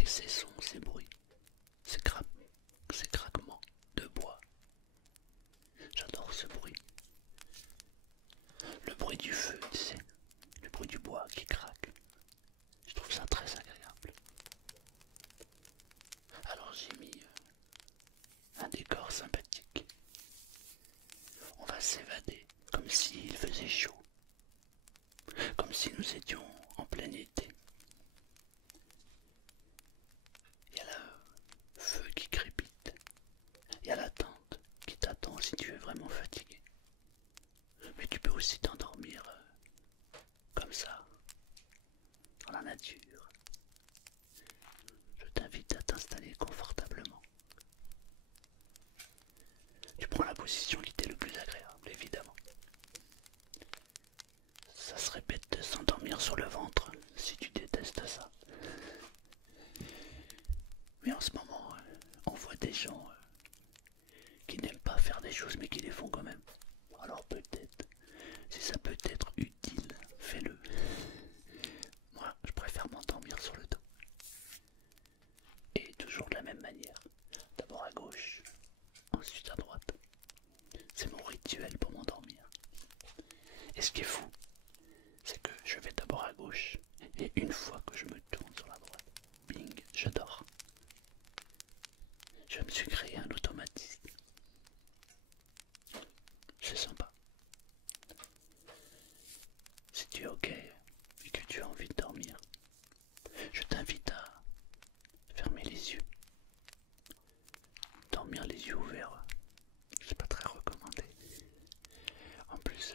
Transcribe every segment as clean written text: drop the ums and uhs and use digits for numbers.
avec ces sons, ces bruits, ces craquements de bois. J'adore ce bruit. Le bruit du feu, tu sais, le bruit du bois qui craque. Je trouve ça très agréable. Alors j'ai mis un décor sympathique. On va s'évader comme s'il faisait chaud, comme si nous étions en plein été. Il y a le feu qui crépite, il y a la tente qui t'attend si tu es vraiment fatigué. Mais tu peux aussi t'endormir comme ça, dans la nature. Je t'invite à t'installer confortablement. Tu prends la position qui t'est le plus agréable, évidemment. Ça serait bête de s'endormir sur le ventre si tu détestes ça. Mais en ce moment, on voit des gens qui n'aiment pas faire des choses mais qui les font quand même. Alors peut-être, si ça peut être utile, fais-le. Moi, je préfère m'endormir sur le dos. Et toujours de la même manière. D'abord à gauche, ensuite à droite. C'est mon rituel pour m'endormir. Et ce qui est fou, c'est que je vais d'abord à gauche, et une fois que je me tourne sur la droite, bing, je dors. Je me suis créé un automatisme. C'est sympa. Si tu es ok et que tu as envie de dormir, je t'invite à fermer les yeux. Dormir les yeux ouverts, c'est pas très recommandé. En plus,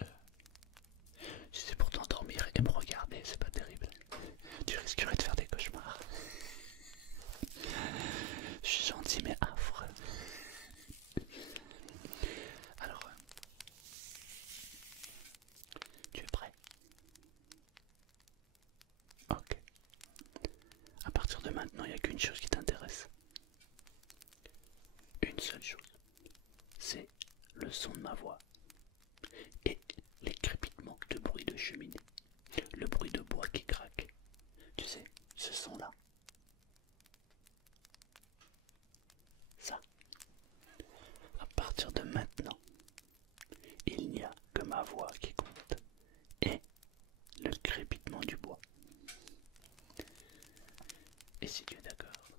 si c'est pour t'endormir et me regarder, c'est pas terrible. Tu risquerais de faire des cauchemars. Je suis gentil mais affreux. Alors, tu es prêt? Ok. À partir de maintenant, il n'y a qu'une chose qui t'intéresse. Une seule chose. C'est le son de ma voix et les crépitements de bruit de cheminée. Le bruit de bois qui craque. Tu sais, ce son-là. Ça. À partir de maintenant, il n'y a que ma voix qui compte et le crépitement du bois. Et si tu es d'accord,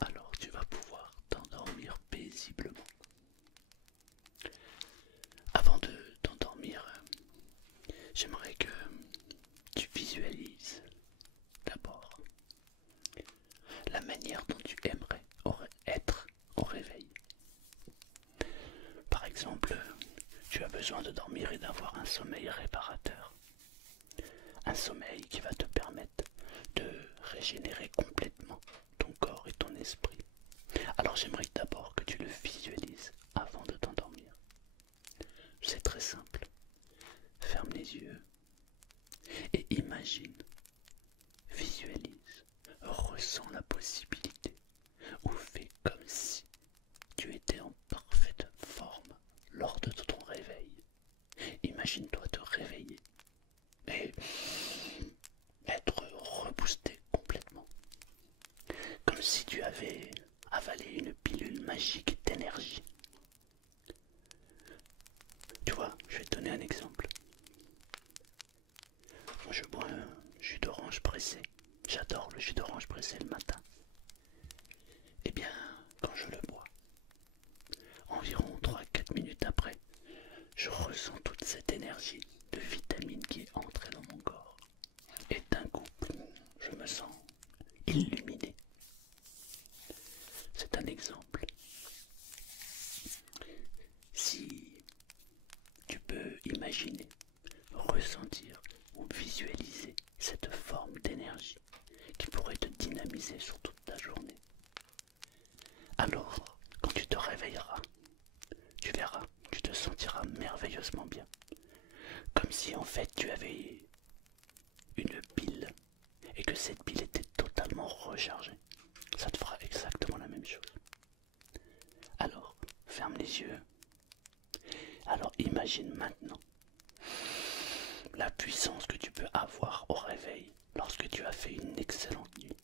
alors tu vas pouvoir t'endormir paisiblement. Avant de t'endormir, j'aimerais que tu visualises d'abord la manière dont tu aimerais être au réveil. Par exemple, tu as besoin de dormir et d'avoir un sommeil réparateur. Un sommeil qui va te permettre de régénérer complètement ton corps et ton esprit. Alors j'aimerais d'abord que tu le visualises avant de t'endormir. C'est très simple. Ferme les yeux et imagine, visualise, ressens la possibilité ou fais comme si tu étais en parfaite forme lors de ton réveil. Imagine-toi te réveiller et être reboosté complètement. Comme si tu avais avalé une pilule magique d'énergie. Tu vois, je vais te donner un exemple. Moi, je bois un jus d'orange pressé. J'adore le jus d'orange pressé le matin. Eh bien, quand je le bois, environ 3-4 minutes après, je ressens toute cette énergie de vitamine qui est entrée dans mon corps. Et d'un coup, je me sens illuminé. C'est un exemple. Si tu peux imaginer, ressentir ou visualiser cette forme d'énergie qui pourrait te dynamiser sur toute ta journée, alors quand tu te réveilleras, tu verras, tu te sentiras merveilleusement bien. Comme si en fait tu avais une pile et que cette pile était totalement rechargée. Ça te fera exactement la même chose. Alors, ferme les yeux. Alors imagine maintenant la puissance que tu peux avoir au réveil lorsque tu as fait une excellente nuit.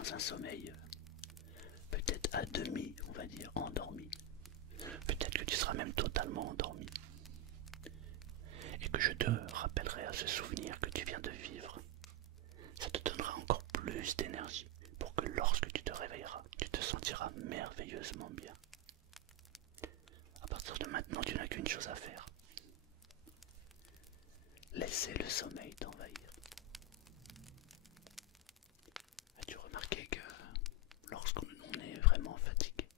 dans un sommeil peut-être à demi, on va dire, endormi. Peut-être que tu seras même totalement endormi. Et que je te rappellerai à ce souvenir que tu viens de vivre. Ça te donnera encore plus d'énergie pour que lorsque tu te réveilleras, tu te sentiras merveilleusement bien. À partir de maintenant, tu n'as qu'une chose à faire. Laisser le sommeil t'envahir. As-tu remarqué que lorsqu'on est vraiment fatigué,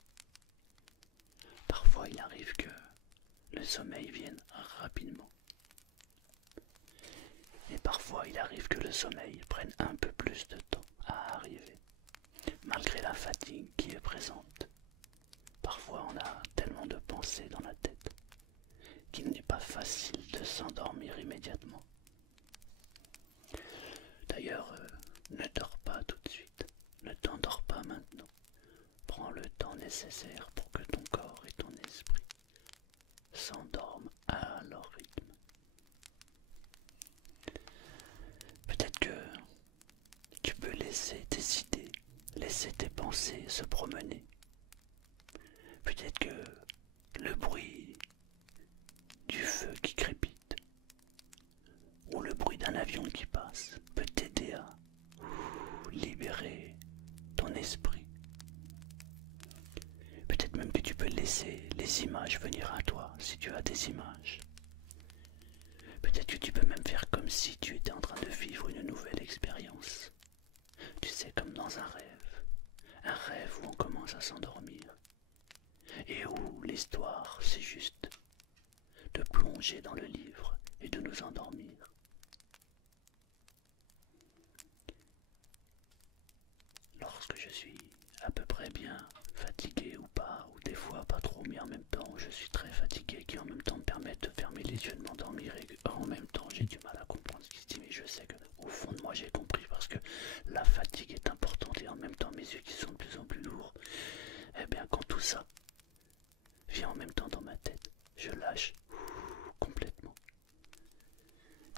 parfois il arrive que le sommeil vienne rapidement. Et parfois il arrive que le sommeil prenne un peu plus de temps à arriver, malgré la fatigue qui est présente. Parfois on a tellement de pensées dans la tête qu'il n'est pas facile de s'endormir immédiatement. D'ailleurs, ne dors pas tout de suite, ne t'endors pas maintenant. Prends le temps nécessaire pour que ton corps et ton esprit s'endorment à leur rythme. Peut-être que tu peux laisser tes idées, laisser tes pensées se promener. Peut-être que le bruit du feu qui crépite ou le bruit d'un avion qui passe peut t'aider à libérer ton esprit. Peut-être même que tu peux laisser les images venir à toi si tu as des images. Peut-être que tu peux même faire comme si tu étais en train de vivre une nouvelle expérience. Tu sais, comme dans un rêve où on commence à s'endormir et où l'histoire c'est juste de plonger dans le livre et de nous endormir. Lorsque je suis à peu près bien fatigué ou pas, ou des fois pas trop, mais en même temps je suis très fatigué, qui en même temps me permettent de fermer les yeux, de m'endormir, et en même temps j'ai du mal à comprendre ce qui se dit, mais je sais que au fond de moi j'ai compris, parce que la fatigue est importante, et en même temps mes yeux qui sont de plus en plus lourds. Eh bien quand tout ça vient en même temps dans ma tête, je lâche complètement.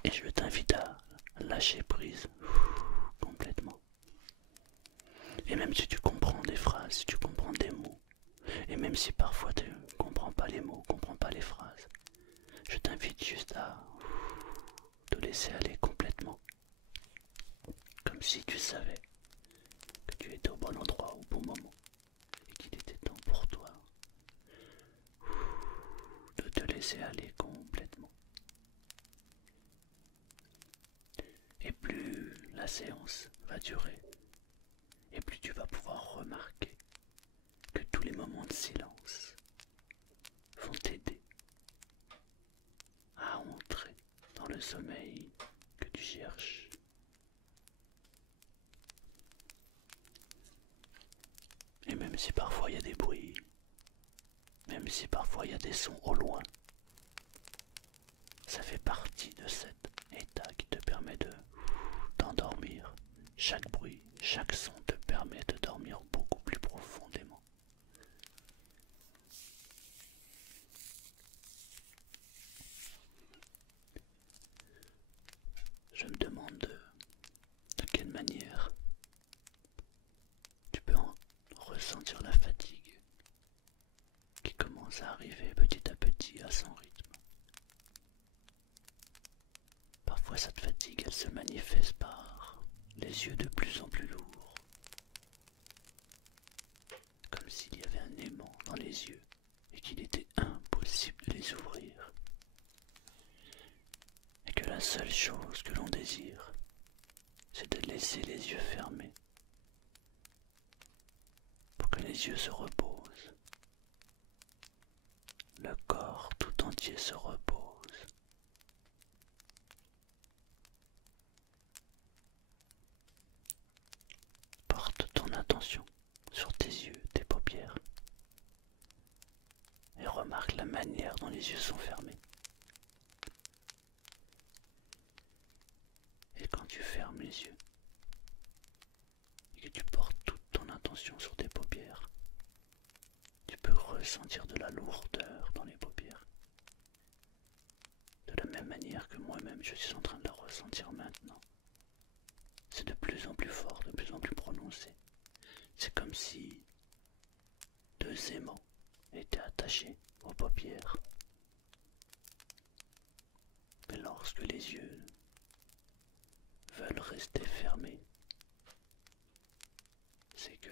Et je t'invite à lâcher prise complètement. Et même si tu comprends des phrases, si tu comprends des mots, et même si parfois tu ne comprends pas les mots, comprends pas les phrases, je t'invite juste à te laisser aller complètement. Comme si tu savais que tu étais au bon endroit au bon moment et qu'il était temps pour toi de te laisser aller complètement. Et plus la séance va durer, et plus tu vas pouvoir remarquer que tous les moments de silence vont t'aider à entrer dans le sommeil que tu cherches. Et même si parfois il y a des bruits, même si parfois il y a des sons au loin, ça fait partie de cet état qui te permet de t'endormir. Chaque bruit, chaque son te permet de dormir beaucoup plus profondément. Je me demande de quelle manière tu peux ressentir la fatigue qui commence à arriver petit à petit à son rythme. Parfois cette fatigue, elle se manifeste par les yeux de plus en plus lourds, comme s'il y avait un aimant dans les yeux et qu'il était impossible de les ouvrir, et que la seule chose que l'on désire, c'est de laisser les yeux fermés pour que les yeux se reposent, le corps tout entier se repose. Porte ton attention sur tes yeux, tes paupières, et remarque la manière dont les yeux sont fermés. Et quand tu fermes les yeux, et que tu portes toute ton attention sur tes paupières, tu peux ressentir de la lourdeur dans les paupières. De la même manière que moi-même je suis en train de la ressentir maintenant. C'est de plus en plus fort, de plus en plus prononcé. comme si deux aimants étaient attachés aux paupières. Mais lorsque les yeux veulent rester fermés, c'est que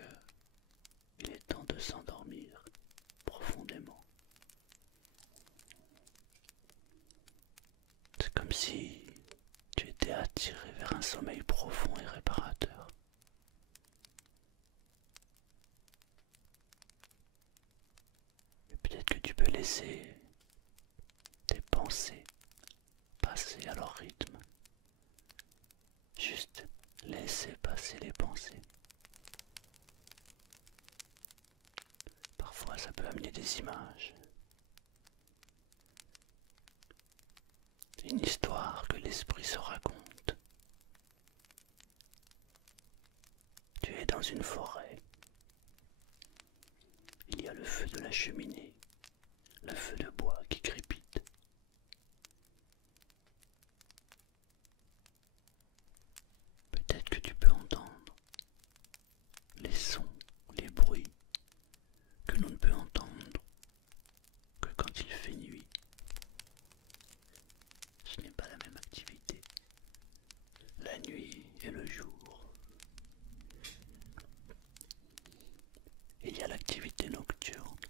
il est temps de s'endormir profondément. C'est comme si tu étais attiré vers un sommeil profond et réparateur. Et peut-être que tu peux laisser tes pensées passer à leur rythme. Juste laisser passer les pensées. Parfois ça peut amener des images. Une histoire que l'esprit se raconte. Tu es dans une forêt. Il y a le feu de la cheminée, le feu de bois qui crépite. Peut-être que tu peux entendre les sons, les bruits que l'on ne peut entendre que quand il fait nuit. Ce n'est pas la même activité. La nuit et le jour. Il y a l'activité nocturne.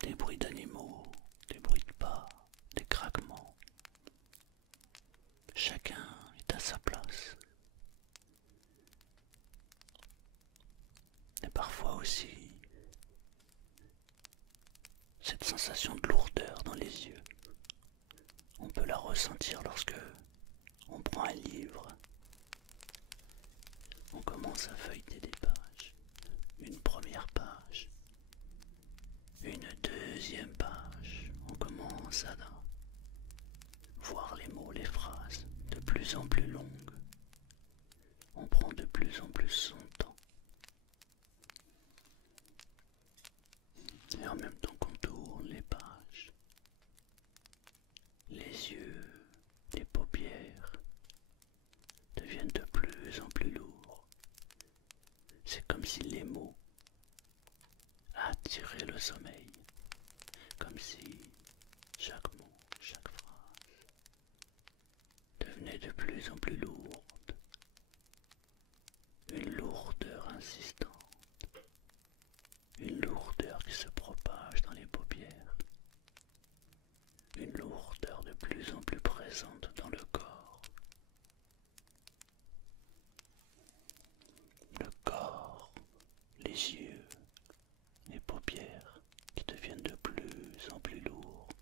Des bruits d'animaux, des bruits de pas, des craquements. Chacun est à sa place. Et parfois aussi, cette sensation de lourdeur dans les yeux, on peut la ressentir lorsque on prend un livre. On commence à feuilleter des pages. Une première page. Une deuxième page. On commence à voir les mots, les phrases de plus en plus longues. On prend de plus en plus son temps. Et en même temps qu'on tourne les pages, les yeux, les paupières deviennent de plus en plus lourds. C'est comme si les mots attiraient le sommeil, comme si chaque mot, chaque phrase devenait de plus en plus lourde, une lourdeur insistante, une lourdeur qui se propage dans les paupières, une lourdeur de plus en plus présente dans le corps. Le corps, les yeux, les paupières qui deviennent de plus en plus lourdes.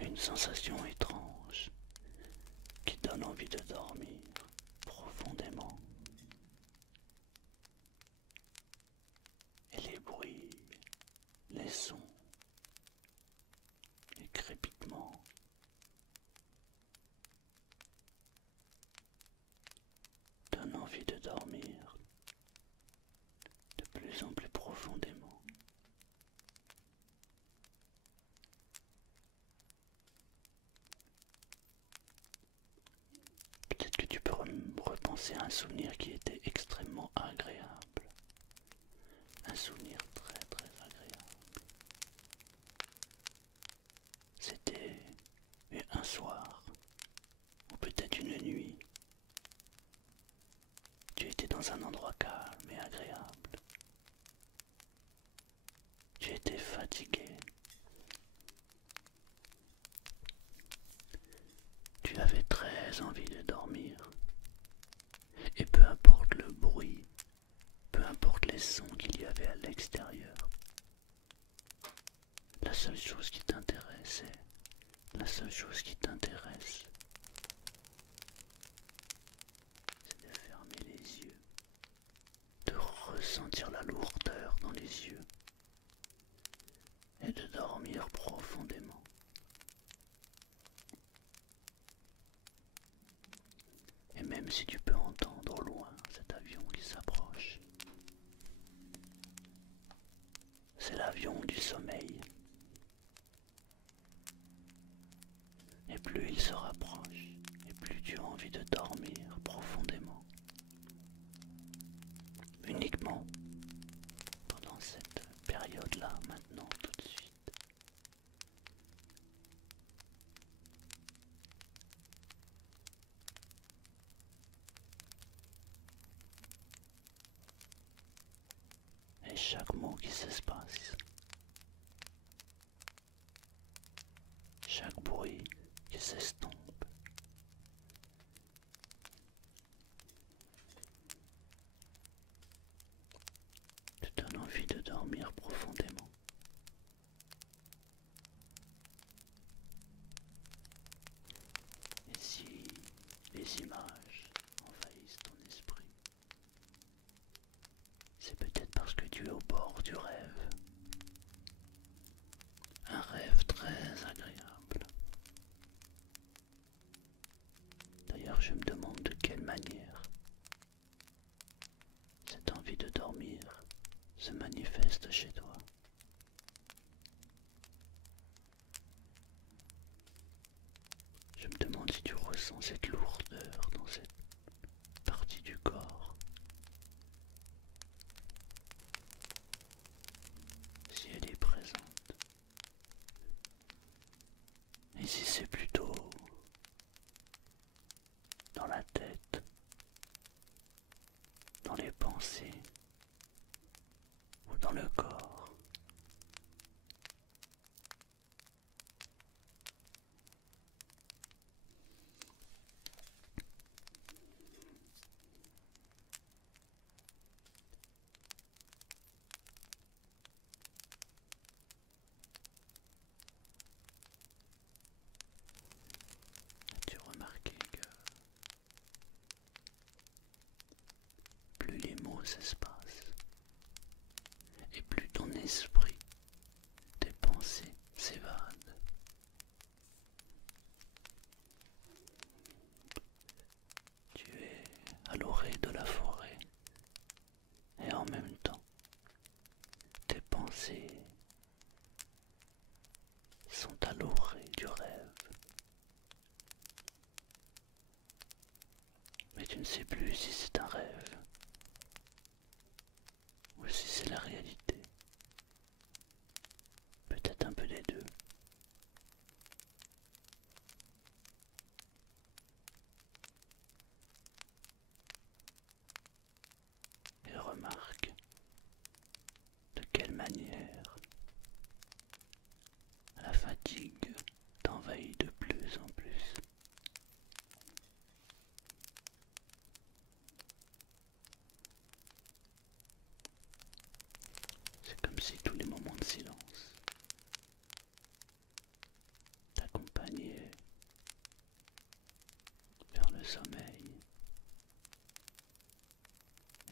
Une sensation étrange qui donne envie de dormir profondément. Et les bruits, les sons, les crépitements donnent envie de dormir de plus en plus profondément. Peut-être que tu peux repenser à un souvenir qui était extrêmement agréable. Un souvenir très très agréable. C'était un soir, ou peut-être une nuit. Tu étais dans un endroit calme et agréable. Tu étais fatigué. Tu avais très envie de dormir. Et peu importe le bruit, peu importe les sons qu'il y avait à l'extérieur, la seule chose qui t'intéressait, la seule chose qui t'intéresse, c'est de fermer les yeux, de ressentir la lourdeur dans les yeux et de dormir profondément. Et même si tu peux entendre au loin cet avion qui s'approche, c'est l'avion du sommeil. Et plus il se rapproche, et plus tu as envie de dormir profondément. chaque mot qui s'espace, chaque bruit qui s'estompe. Te donne envie de dormir profondément. Et si les images envahissent ton esprit, c'est peut-être parce que tu es au bord du rêve. Un rêve très agréable. D'ailleurs, je me demande de quelle manière cette envie de dormir se manifeste chez toi. Je me demande si tu ressens cette lourdeur dans cette partie du corps. Si elle est présente. Et si c'est plutôt dans la tête, dans les pensées ou dans le corps. As-tu remarqué que plus les mots s'espacent et plus ton esprit, tes pensées s'évadent? Tu es à l'orée de la forêt et en même temps, tes pensées sont à l'orée du rêve. Mais tu ne sais plus si c'est un rêve ou si c'est la réalité. Peut-être un peu des deux. Et remarque de quelle manière la fatigue t'envahit de plus en plus. C'est comme si tous les moments de silence t'accompagnaient vers le sommeil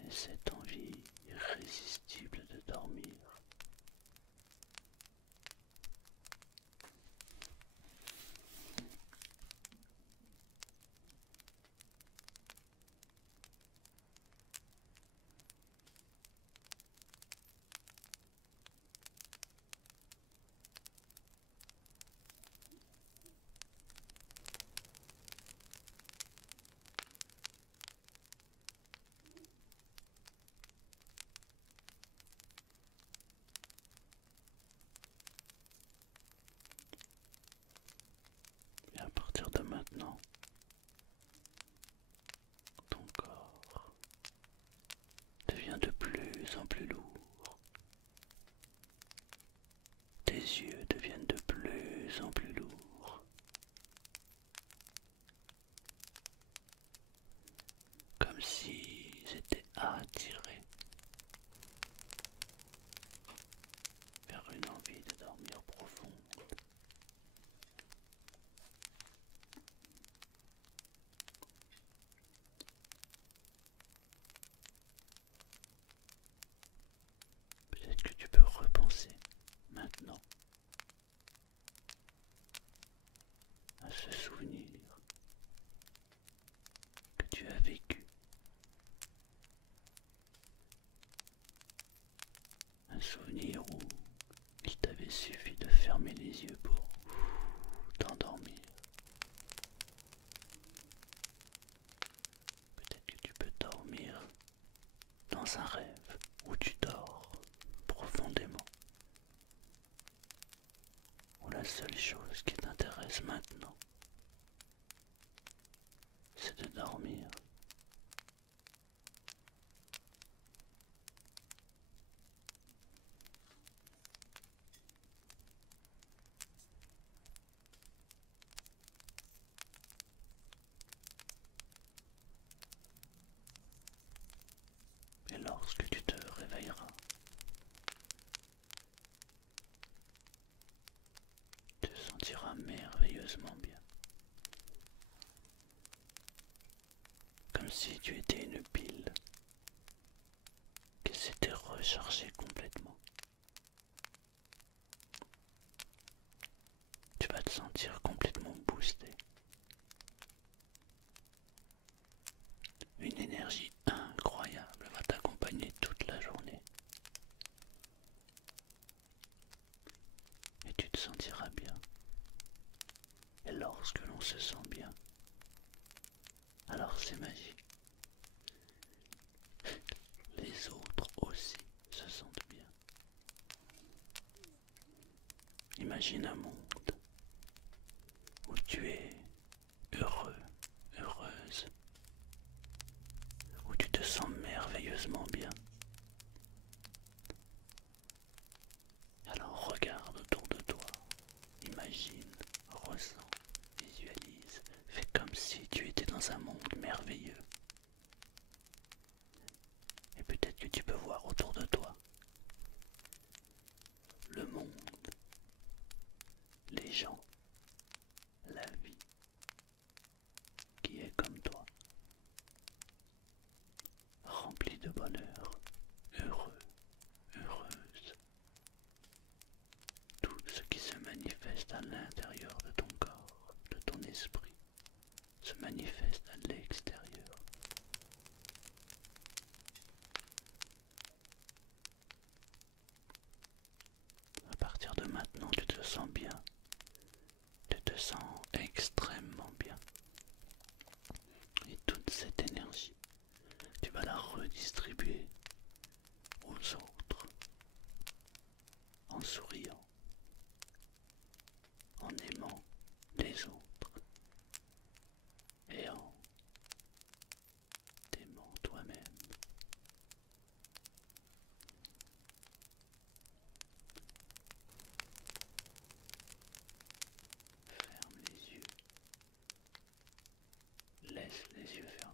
et cette envie irrésistible de dormir. Et à partir de maintenant, ton corps devient de plus en plus lourd. Tes yeux deviennent de plus en plus lourds. Comme s'ils étaient attirés vers une envie de dormir profonde. Peut-être que tu peux repenser maintenant à ce souvenir que tu as vécu. Un souvenir où il t'avait suffi de fermer les yeux pour t'endormir. Peut-être que tu peux dormir dans un rêve où tu dors profondément. Où la seule chose qui t'intéresse maintenant, c'est de dormir. comme si tu étais une pile qui s'était rechargée complètement. Tu vas te sentir complètement boosté. Une énergie incroyable va t'accompagner toute la journée. Et tu te sentiras bien. Et lorsque l'on se sent bien, alors c'est magique. Les autres aussi se sentent bien. Imagine un monde où tu es heureux, heureuse, où tu te sens merveilleusement bien. Alors regarde autour de toi, imagine, ressens, visualise, fais comme si tu étais dans un monde merveilleux. Et peut-être que tu peux voir autour de toi le monde, les gens, la vie qui est comme toi, remplie de bonheur, heureux, heureuse. Tout ce qui se manifeste à l'intérieur de ton corps, de ton esprit, se manifeste à l'extérieur. À partir de maintenant, tu te sens bien, tu te sens extrêmement bien. Et toute cette énergie, tu vas la redistribuer aux autres, en souriant, en aimant les autres et en t'aimant toi-même. Ferme les yeux, laisse les yeux fermés.